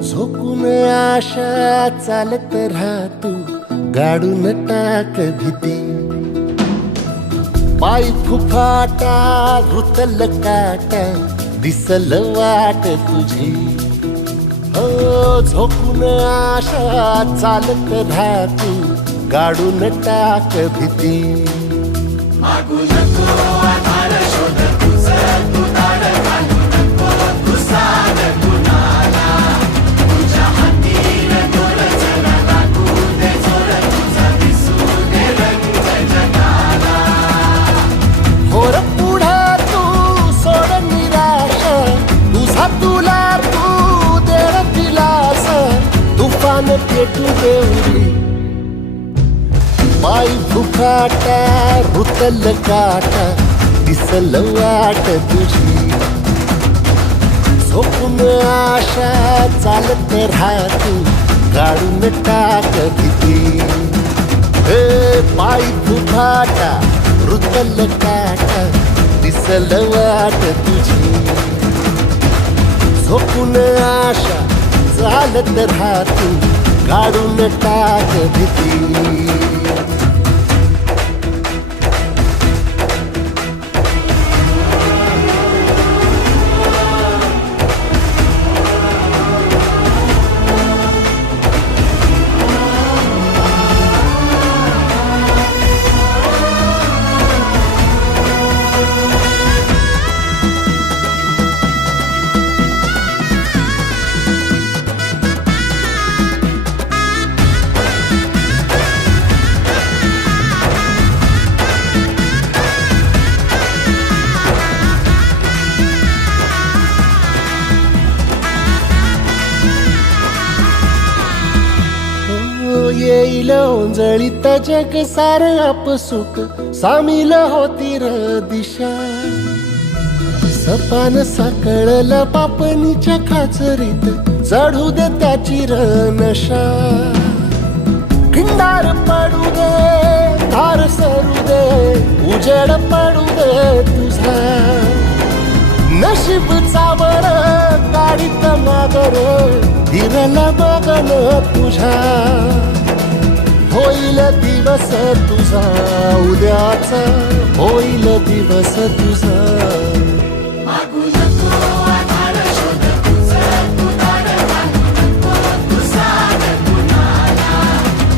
झोकून आशा चालत राहतू, गाडून टाक भीती. पाय फुफाटा रुतल काटा, दिसल वाट तुझी. हो झोकून आशा चालत राहतू, गाडून टाक भीती. मागू नको आधार शोध तुझं, तू दाड घालू नको तू साध कुणाला. तुझ्या हातीन दोर जरा लागू दे जोर, तुझा दिसू दे रंग जगाला. होर पुढे तू सोड निराश, तुझा तुला तू दे दिलास. तुफान पेटू देऊरी, पाय फुफाटा रुतल काटा, दिसल वाट तुझी. झोपून आशा चालत राहतू, गाडून टाक भीती. हे पाय फुफाटा रुतल काटा, दिसल वाट तुझी. झोपून आशा चालत राहतू, गाडून टाक भीती. येईल ओंजळीत जग सार आपसुक, सामील होती र दिशा. सपान साकळल पापणीच्या खाचरीत, चढू दे त्याची र नशा. खिंडार पडू दे धार सरू दे, उजेड पडू दे तुझा. नशीब चावर गाडीत मागर, फिरला बघन तुझ्या. होईल दिवस तुझा उद्याचा, होईल दिवस तुझा. मागू नको आधार शोध तुझं, तू दाड घालू नको तू साध कुणाला.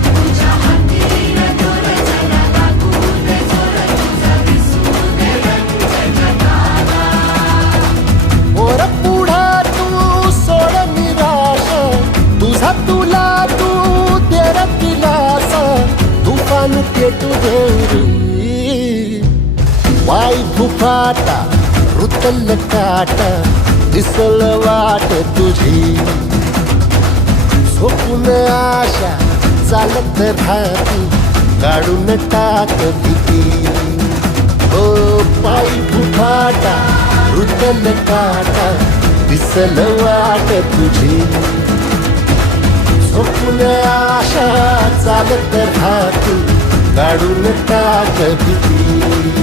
तुझ्या हातीन दोर जरा लागू दे जोर, तुझा दिसू दे रंग जगाला. वर पुढे तू सोड निराश, तुझा तुला तू देर दिलास. तुफान पेटू देऊरी, पाय फुफाटा रुतल काटा, दिसल वाट तुझी. झोपून आशा चालत राहतू, गाडून टाक भीती. हो पाय फुफाटा रुतल काटा, दिसल वाट तुझी. झोपून आशा चालत राहतू, गाडून टाक भीती.